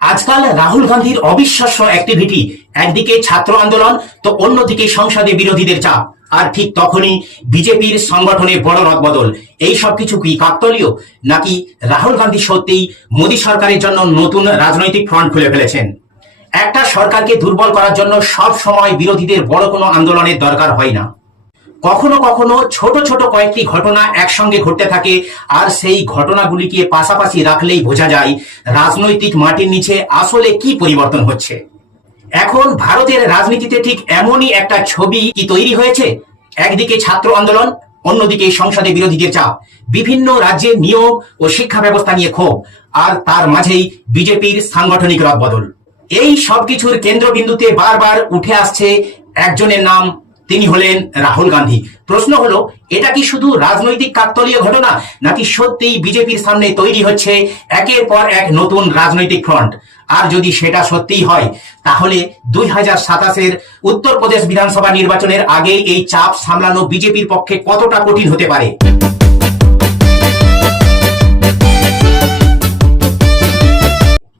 আজকাল রাহুল গান্ধীর অবিশ্বাস্য অ্যাক্টিভিটি, একদিকে ছাত্র আন্দোলন তো অন্যদিকে সংসদে বিরোধীদের চাপ, আর ঠিক তখনই বিজেপির সংগঠনে বড় রদবদল। এই সবকিছু কি কাকতালীয়, নাকি রাহুল গান্ধী সত্যিই মোদী সরকারের জন্য নতুন রাজনৈতিক ফ্রন্ট খুলে ফেলেছেন? একটা সরকারকে দুর্বল করার জন্য সব সময় বিরোধীদের বড় কোনো আন্দোলনের দরকার হয় না। কখনো কখনো ছোট ছোট কয়েকটি ঘটনা একসঙ্গে ঘটতে থাকে, আর সেই ঘটনাগুলিকে পাশাপাশি রাখলেই বোঝা যায় রাজনৈতিক মাটির নিচে আসলে কি পরিবর্তন হচ্ছে। এখন ভারতের রাজনীতিতে ঠিক এমনই একটা ছবি কি তৈরি হয়েছে। একদিকে ছাত্র আন্দোলন, অন্যদিকে সংসদে বিরোধীদের চাপ, বিভিন্ন রাজ্যে নিয়োগ ও শিক্ষা ব্যবস্থা নিয়ে ক্ষোভ, আর তার মাঝেই বিজেপির সাংগঠনিক রদবদল। এই সবকিছুর কেন্দ্রবিন্দুতে বারবার উঠে আসছে একজনের নাম, তিনি হলেন রাহুল গান্ধী। প্রশ্ন হলো, এটা কি শুধু রাজনৈতিক কাকতালীয় ঘটনা, নাকি সত্যিই বিজেপির সামনে তৈরি হচ্ছে একের পর এক নতুন রাজনৈতিক ফ্রন্ট? আর যদি সেটা সত্যিই হয়, তাহলে 2027-এর উত্তরপ্রদেশ বিধানসভা নির্বাচনের আগে এই চাপ সামলানো বিজেপির পক্ষে কতটা কঠিন হতে পারে।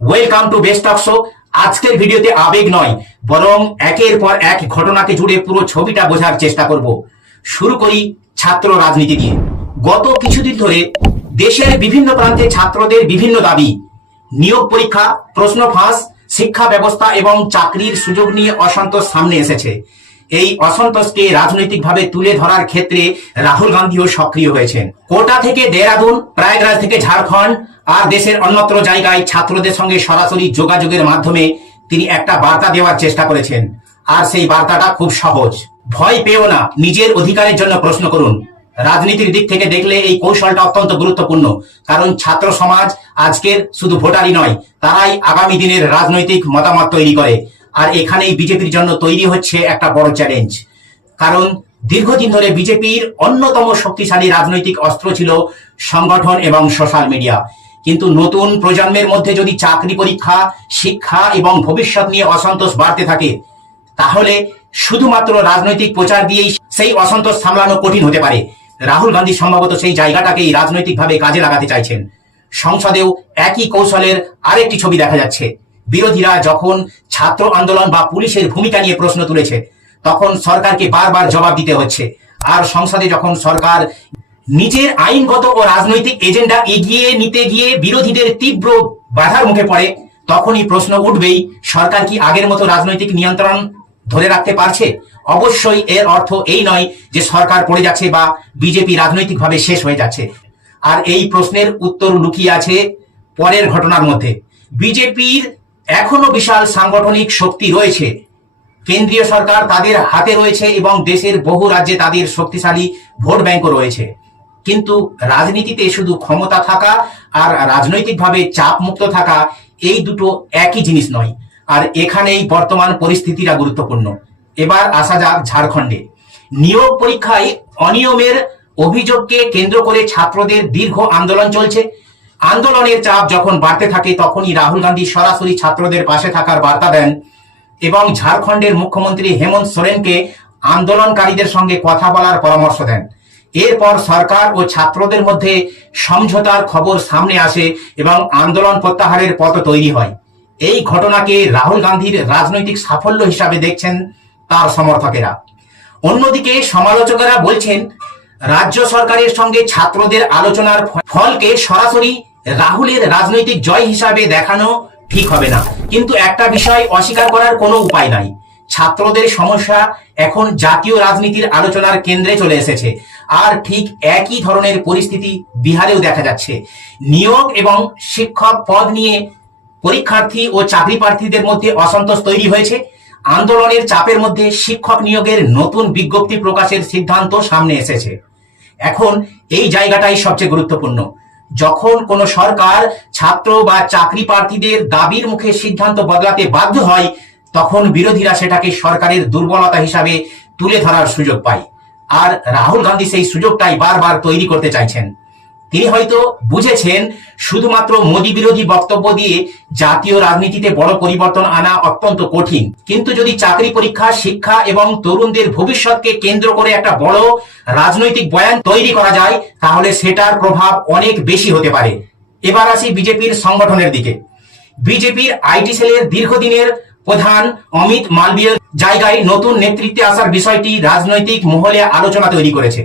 Welcome to best talk show. আজকের ভিডিওতে আবেগ নয়, বরং একের পর এক ঘটনাকে জুড়ে পুরো ছবিটা বোঝার চেষ্টা করব। শুরু করি ছাত্র রাজনীতি দিয়ে। গত কিছুদিন ধরে দেশের বিভিন্ন প্রান্তে ছাত্রদের বিভিন্ন দাবি, নিয়োগ পরীক্ষা, প্রশ্ন ফাঁস, শিক্ষা ব্যবস্থা এবং চাকরির সুযোগ নিয়ে অসন্তোষ সামনে এসেছে। এই অসন্তোষকে রাজনৈতিকভাবে তুলে ধরার ক্ষেত্রে রাহুল গান্ধীও সক্রিয় হয়েছেন। কোটা থেকে দেহরাদুন, প্রয়াগরাজ থেকে ঝাড়খণ্ড আর দেশের অন্যত্র জায়গায় ছাত্রদের সঙ্গে সরাসরি যোগাযোগের মাধ্যমে তিনি একটা বার্তা দেওয়ার চেষ্টা করেছেন। আর সেই বার্তাটা খুব সহজ: ভয় পেও না, নিজের অধিকারের জন্য প্রশ্ন করুন। রাজনীতির দিক থেকে দেখলে এই কৌশলটা অত্যন্ত গুরুত্বপূর্ণ, কারণ ছাত্র সমাজ আজকের শুধু ভোটারই নয়, তারাই আগামী দিনের রাজনৈতিক মতামত তৈরি করে। আর এখানেই বিজেপির জন্য তৈরি হচ্ছে একটা বড় চ্যালেঞ্জ, কারণ দীর্ঘদিন ধরে বিজেপির অন্যতম শক্তিশালী রাজনৈতিক অস্ত্র ছিল সংগঠন এবং সোশ্যাল মিডিয়া। কিন্তু নতুন প্রজন্মের মধ্যে যদি চাকরি পরীক্ষা, শিক্ষা এবং ভবিষ্যৎ নিয়ে অসন্তোষ বাড়তে থাকে, তাহলে শুধুমাত্র রাজনৈতিক প্রচার দিয়েই সেই অসন্তোষ সামলানো কঠিন হতে পারে। রাহুল গান্ধী সম্ভবত সেই জায়গাটাকেই রাজনৈতিকভাবে কাজে লাগাতে চাইছেন। সংসদেও একই কৌশলের আরেকটি ছবি দেখা যাচ্ছে। বিরোধীরা যখন ছাত্র আন্দোলন বা পুলিশের ভূমিকা নিয়ে প্রশ্ন তুলেছে, তখন সরকারকে বারবার জবাব দিতে হচ্ছে। আর সংসদে যখন সরকার নিজের আইনগত ও রাজনৈতিক এজেন্ডা এগিয়ে নিতে গিয়ে বিরোধীদের তীব্র বাধার মুখে পড়ে, তখনই প্রশ্ন উঠবেই, সরকার কি আগের মতো রাজনৈতিক নিয়ন্ত্রণ ধরে রাখতে পারছে? অবশ্যই এর অর্থ এই নয় যে সরকার পড়ে যাচ্ছে বা বিজেপি রাজনৈতিকভাবে শেষ হয়ে যাচ্ছে। আর এই প্রশ্নের উত্তর লুকিয়ে আছে পরের ঘটনার মধ্যে। বিজেপির এখনো বিশাল সাংগঠনিক শক্তি রয়েছে, কেন্দ্রীয় সরকার তাদের হাতে রয়েছে এবং দেশের বহু রাজ্যে তাদের শক্তিশালী ভোট ব্যাংকও রয়েছে। কিন্তু রাজনীতিতে শুধু ক্ষমতা থাকা আর রাজনৈতিকভাবে চাপ মুক্ত থাকা, এই দুটো একই জিনিস নয়। আর এখানেই বর্তমান পরিস্থিতিটা গুরুত্বপূর্ণ। এবার আসা যাক ঝাড়খণ্ডে। নিয়োগ পরীক্ষায় অনিয়মের অভিযোগকে কেন্দ্র করে ছাত্রদের দীর্ঘ আন্দোলন চলছে। আন্দোলনের চাপ যখন বাড়তে থাকে, তখনই রাহুল গান্ধী সরাসরি ছাত্রদের পাশে থাকার বার্তা দেন এবং ঝাড়খণ্ডের মুখ্যমন্ত্রী হেমন্ত সোরেনকে আন্দোলনকারীদের সঙ্গে কথা বলার পরামর্শ দেন। এরপর সরকার ও ছাত্রদের মধ্যে সমঝোতার খবর সামনে আসে এবং আন্দোলন প্রত্যাহারের পথ তৈরি হয়। এই ঘটনাকে রাহুল গান্ধীর রাজনৈতিক সাফল্য হিসাবে দেখছেন তার সমর্থকেরা। অন্যদিকে সমালোচকেরা বলছেন, রাজ্য সরকারের সঙ্গে ছাত্রদের আলোচনার ফলকে সরাসরি রাহুলের রাজনৈতিক জয় হিসাবে দেখানো ঠিক হবে না। কিন্তু একটা বিষয় অস্বীকার করার কোনো উপায় নাই, ছাত্রদের সমস্যা এখন জাতীয় রাজনীতির আলোচনার কেন্দ্রে চলে এসেছে। আর ঠিক একই ধরনের পরিস্থিতি বিহারেও দেখা যাচ্ছে। নিয়োগ এবং শিক্ষক পদ নিয়ে পরীক্ষার্থী ও চাকরি প্রার্থীদের মধ্যে অসন্তোষ তৈরি হয়েছে। আন্দোলনের চাপের মধ্যে শিক্ষক নিয়োগের নতুন বিজ্ঞপ্তি প্রকাশের সিদ্ধান্ত সামনে এসেছে। এখন এই জায়গাটাই সবচেয়ে গুরুত্বপূর্ণ। যখন কোনো সরকার ছাত্র বা চাকরি প্রার্থীদের দাবির মুখে সিদ্ধান্ত বদলাতে বাধ্য হয়, তখন বিরোধীরা সেটাকে সরকারের দুর্বলতা হিসাবে তুলে ধরার সুযোগ পায়। আর রাহুল গান্ধী সেই সুযোগটাই বারবার তৈরি করতে চাইছেন। তিনি হয়তো বুঝেছেন শুধুমাত্র মোদী বিরোধী বক্তব্য দিয়ে জাতীয় রাজনীতিতে বড় পরিবর্তন আনা অত্যন্ত কঠিন। কিন্তু যদি চাকরি পরীক্ষা, শিক্ষা এবং তরুণদের ভবিষ্যৎকে কেন্দ্র করে একটা বড় রাজনৈতিক বয়ান তৈরি করা যায়, তাহলে সেটার প্রভাব অনেক বেশি হতে পারে। এবার আসি বিজেপির সংগঠনের দিকে। বিজেপির আইটি সেলের দীর্ঘদিনের প্রধান অমিত মালবীয়ের জায়গায় নতুন নেতৃত্বে আসার বিষয়টি রাজনৈতিক মহলে আলোচনা তৈরি করেছে,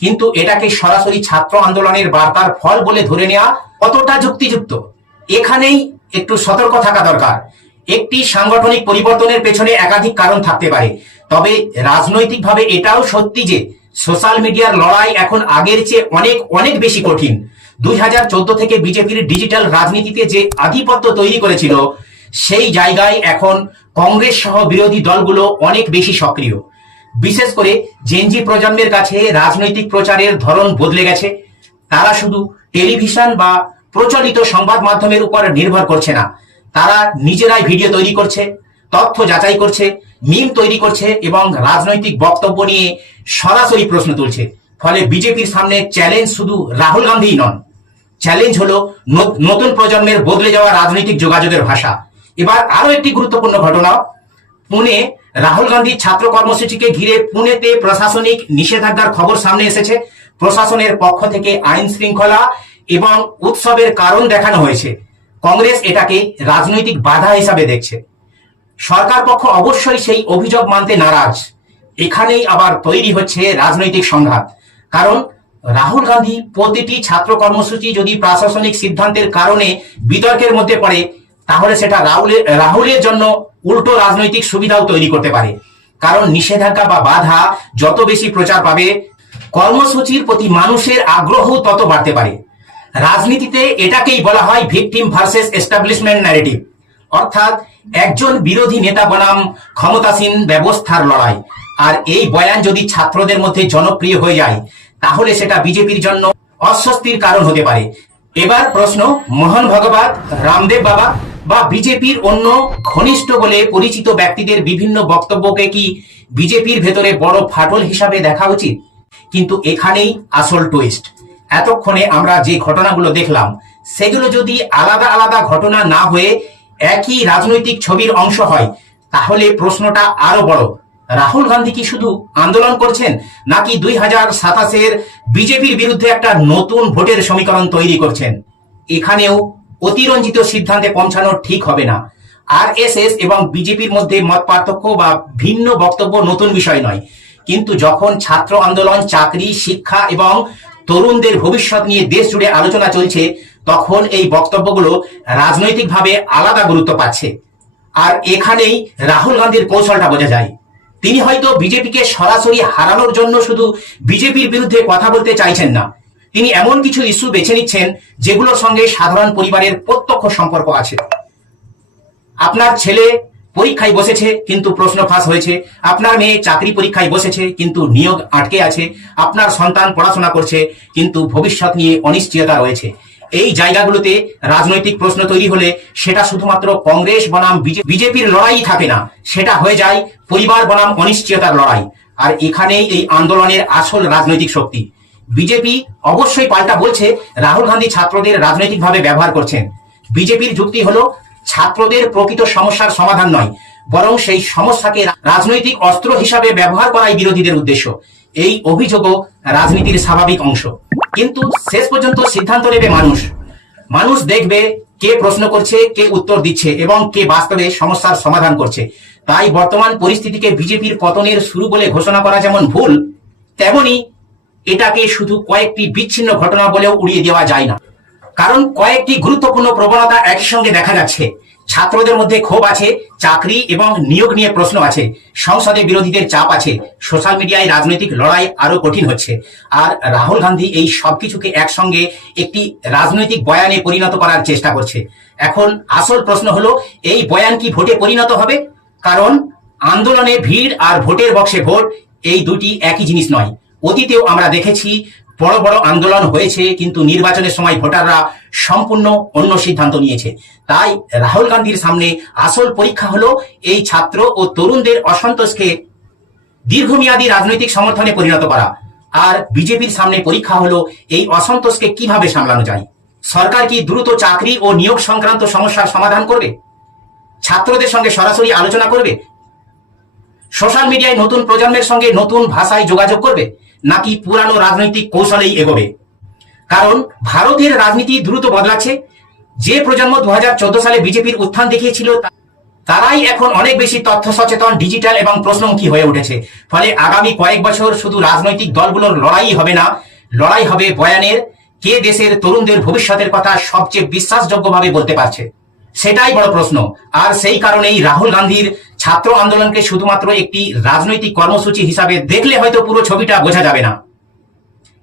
কিন্তু এটাকে সরাসরি ছাত্র আন্দোলনের বার্তার ফল বলে ধরে নেওয়া কতটা যুক্তিযুক্ত, এখানেই একটু সতর্ক থাকা দরকার। একটি সাংগঠনিক পরিবর্তনের পেছনে একাধিক কারণ থাকতে পারে, তবে রাজনৈতিকভাবে এটাও সত্যি যে সোশ্যাল মিডিয়ার লড়াই এখন আগের চেয়ে অনেক অনেক বেশি কঠিন। 2014 থেকে বিজেপির ডিজিটাল রাজনীতিতে যে আধিপত্য তৈরি করেছিল, সেই জায়গায় এখন কংগ্রেস সহ বিরোধী দলগুলো অনেক বেশি সক্রিয়। বিশেষ করে জেনজি প্রজন্মের কাছে রাজনৈতিক প্রচারের ধরন বদলে গেছে। তারা শুধু টেলিভিশন বা প্রচলিত সংবাদ মাধ্যমের উপর নির্ভর করছে না, তারা নিজেরাই ভিডিও তৈরি করছে, তথ্য যাচাই করছে, মিম তৈরি করছে এবং রাজনৈতিক বক্তব্য নিয়ে সরাসরি প্রশ্ন তুলছে। ফলে বিজেপির সামনে চ্যালেঞ্জ শুধু রাহুল গান্ধীই নন, চ্যালেঞ্জ হলো নতুন প্রজন্মের বদলে যাওয়া রাজনৈতিক যোগাযোগের ভাষা। এবার আরো একটি গুরুত্বপূর্ণ ঘটনা, পুনে রাহুল গান্ধীর ছাত্র কর্মসূচিকে ঘিরে পুনেতে প্রশাসনিক নিষেধাজ্ঞার খবর সামনে এসেছে। প্রশাসনের পক্ষ থেকে আইন শৃঙ্খলা এবং উৎসবের কারণ দেখানো হয়েছে। কংগ্রেস এটাকে রাজনৈতিক বাধা হিসাবে দেখছে। সরকার পক্ষ অবশ্যই সেই অভিযোগ মানতে নারাজ। এখানেই আবার তৈরি হচ্ছে রাজনৈতিক সংঘাত, কারণ রাহুল গান্ধী প্রতিটি ছাত্র কর্মসূচি যদি প্রশাসনিক সিদ্ধান্তের কারণে বিতর্কের মধ্যে পড়ে, তাহলে সেটা রাহুলের জন্য উল্টো রাজনৈতিক সুবিধাও তৈরি করতে পারে। কারণ নিষেধাজ্ঞা বা বাধা যত বেশি প্রচার পাবে, কর্মসূচির প্রতি মানুষের আগ্রহ তত বাড়তে পারে। রাজনীতিতে এটাকেই বলা হয় ভিকটিম ভার্সেস এস্টাবলিশমেন্ট ন্যারেটিভ, অর্থাৎ একজন বিরোধী নেতা বনাম ক্ষমতাসীন ব্যবস্থার লড়াই। আর এই বয়ান যদি ছাত্রদের মধ্যে জনপ্রিয় হয়ে যায়, তাহলে সেটা বিজেপির জন্য অস্বস্তির কারণ হতে পারে। এবার প্রশ্ন, মোহন ভাগবত, রামদেব বাবা বা বিজেপির অন্য ঘনিষ্ঠ বলে পরিচিত ব্যক্তিদের বিভিন্ন বক্তব্যকে কি বিজেপির ভেতরে বড় ফাটল হিসাবে দেখা উচিত? কিন্তু এখানেই আসল টুইস্ট। এতক্ষণে আমরা যে ঘটনাগুলো দেখলাম, সেগুলো যদি আলাদা আলাদা ঘটনা না হয়ে একই রাজনৈতিক ছবির অংশ হয়, তাহলে প্রশ্নটা আরো বড়। রাহুল গান্ধী কি শুধু আন্দোলন করছেন, নাকি 2027-এর বিজেপির বিরুদ্ধে একটা নতুন ভোটের সমীকরণ তৈরি করছেন? এখানেও অতিরঞ্জিত সিদ্ধান্তে পৌঁছানো ঠিক হবে না। আরএসএস এবং বিজেপির মধ্যে মত পার্থক্য বা ভিন্ন বক্তব্য নতুন বিষয় নয়, কিন্তু যখন ছাত্র আন্দোলন, চাকরি, শিক্ষা এবং তরুণদের ভবিষ্যৎ নিয়ে দেশ জুড়ে আলোচনা চলছে, তখন এই বক্তব্যগুলো রাজনৈতিকভাবে আলাদা গুরুত্ব পাচ্ছে। আর এখানেই রাহুল গান্ধীর কৌশলটা বোঝা যায়। তিনি হয়তো বিজেপিকে সরাসরি হারানোর জন্য শুধু বিজেপির বিরুদ্ধে কথা বলতে চাইছেন না, তিনি এমন কিছু ইস্যু বেছে নিচ্ছেন যেগুলোর সঙ্গে সাধারণ পরিবারের প্রত্যক্ষ সম্পর্ক আছে। আপনার ছেলে পরীক্ষায় বসেছে কিন্তু প্রশ্ন ফাঁস হয়েছে, আপনার মেয়ে চাকরি পরীক্ষায় বসেছে কিন্তু নিয়োগ আটকে আছে, আপনার সন্তান পড়াশোনা করছে কিন্তু ভবিষ্যৎ নিয়ে অনিশ্চয়তা রয়েছে। এই জায়গাগুলোতে রাজনৈতিক প্রশ্ন তৈরি হলে সেটা শুধুমাত্র কংগ্রেস বনাম বিজেপির লড়াই থাকে না, সেটা হয়ে যায় পরিবার বনাম অনিশ্চয়তার লড়াই। আর এখানেই এই আন্দোলনের আসল রাজনৈতিক শক্তি। বিজেপি অবশ্যই পাল্টা বলছে রাহুল গান্ধী ছাত্রদের রাজনৈতিকভাবে ব্যবহার করছেন। বিজেপির যুক্তি হলো ছাত্রদের প্রকৃত সমস্যার সমাধান নয়, বরং সেই সমস্যাকে রাজনৈতিক অস্ত্র হিসাবে ব্যবহার করাই বিরোধীদের উদ্দেশ্য। এই অভিযোগও রাজনীতির স্বাভাবিক অংশ, কিন্তু শেষ পর্যন্ত সিদ্ধান্ত নেবে মানুষ। মানুষ দেখবে কে প্রশ্ন করছে, কে উত্তর দিচ্ছে এবং কে বাস্তবে সমস্যার সমাধান করছে। তাই বর্তমান পরিস্থিতিকে বিজেপির পতনের শুরু বলে ঘোষণা করা যেমন ভুল, তেমনি এটাকে শুধু কয়েকটি বিচ্ছিন্ন ঘটনা বলেও উড়িয়ে দেওয়া যায় না। কারণ কয়েকটি গুরুত্বপূর্ণ প্রবণতা একই সঙ্গে দেখা যাচ্ছে। ছাত্রদের মধ্যে ক্ষোভ আছে, চাকরি এবং নিয়োগ নিয়ে প্রশ্ন আছে, সংসদে বিরোধীদের চাপ আছে, সোশ্যাল মিডিয়ায় রাজনৈতিক লড়াই আরো কঠিন হচ্ছে। আর রাহুল গান্ধী এই সবকিছুকে একসঙ্গে একটি রাজনৈতিক বয়ানে পরিণত করার চেষ্টা করছে। এখন আসল প্রশ্ন হলো, এই বয়ান কি ভোটে পরিণত হবে? কারণ আন্দোলনে ভিড় আর ভোটের বক্সে ভোট, এই দুটি একই জিনিস নয়। অতীতেও আমরা দেখেছি বড় বড় আন্দোলন হয়েছে, কিন্তু নির্বাচনের সময় ভোটাররা সম্পূর্ণ অন্য সিদ্ধান্ত নিয়েছে। তাই রাহুল গান্ধীর সামনে আসল পরীক্ষা হলো এই ছাত্র ও তরুণদের অসন্তোষকে দীর্ঘমেয়াদী রাজনৈতিক সমর্থনে পরিণত করা। আর বিজেপির সামনে পরীক্ষা হলো এই অসন্তোষকে কিভাবে সামলানো যায়। সরকার কি দ্রুত চাকরি ও নিয়োগ সংক্রান্ত সমস্যার সমাধান করবে? ছাত্রদের সঙ্গে সরাসরি আলোচনা করবে? সোশ্যাল মিডিয়ায় নতুন প্রজন্মের সঙ্গে নতুন ভাষায় যোগাযোগ করবে, নাকি পুরানো রাজনৈতিক কৌশলেই এগোবে? কারণ ভারতের রাজনীতি দ্রুত বদলাচ্ছে, যে প্রজন্ম 2014 সালে বিজেপির উত্থান দেখিয়েছিল তারাই এখন অনেক বেশি তথ্য সচেতন, ডিজিটাল এবং প্রশ্নমুখী হয়ে উঠেছে। ফলে আগামী কয়েক বছর শুধু রাজনৈতিক দলগুলোর লড়াই হবে না, লড়াই হবে বয়ানের, কে দেশের তরুণদের ভবিষ্যতের কথা সবচেয়ে বিশ্বাসযোগ্যভাবে বলতে পারছে, সেটাই বড় প্রশ্ন। আর সেই কারণেই রাহুল গান্ধীর ছাত্র আন্দোলনকে শুধুমাত্র একটি রাজনৈতিক কর্মসূচি হিসাবে দেখলে হয়তো পুরো ছবিটা বোঝা যাবে না।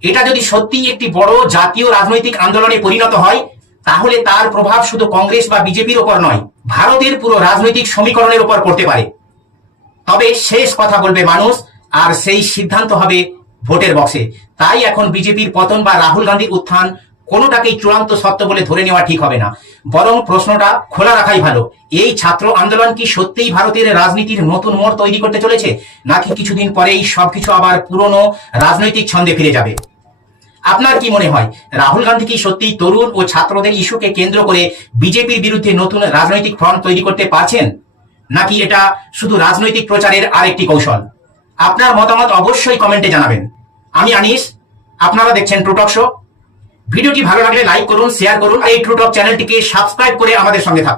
এটা যদি সত্যি একটি বড় জাতীয় রাজনৈতিক আন্দোলনে পরিণত হয়, তাহলে তার প্রভাব শুধু কংগ্রেস বা বিজেপির ওপর নয়, ভারতের পুরো রাজনৈতিক সমীকরণের উপর পড়তে পারে। তবে শেষ কথা বলবে মানুষ, আর সেই সিদ্ধান্ত হবে ভোটের বক্সে। তাই এখন বিজেপির পতন বা রাহুল গান্ধীর উত্থান কোনোটাকেই চূড়ান্ত সত্য বলে ধরে নেওয়া ঠিক হবে না, বরং প্রশ্নটা খোলা রাখাই ভালো। এই ছাত্র আন্দোলন কি সত্যিই ভারতের রাজনীতির নতুন মোড় তৈরি করতে চলেছে, নাকি কিছুদিন পরেই সবকিছু আবার পুরনো রাজনৈতিক ছন্দে ফিরে যাবে? আপনার কি মনে হয়, রাহুল গান্ধী কি সত্যি তরুণ ও ছাত্রদের ইস্যুকে কেন্দ্র করে বিজেপির বিরুদ্ধে নতুন রাজনৈতিক ফ্রন্ট তৈরি করতে পারছেন, নাকি এটা শুধু রাজনৈতিক প্রচারের আরেকটি কৌশল? আপনার মতামত অবশ্যই কমেন্টে জানাবেন। আমি আনিস, আপনারা দেখছেন ট্রু টক শো। ভিডিওটি ভালো লাগলে লাইক করুন, শেয়ার করুন, আর এই ট্রু টক চ্যানেলটিকে সাবস্ক্রাইব করে আমাদের সঙ্গে থাকুন।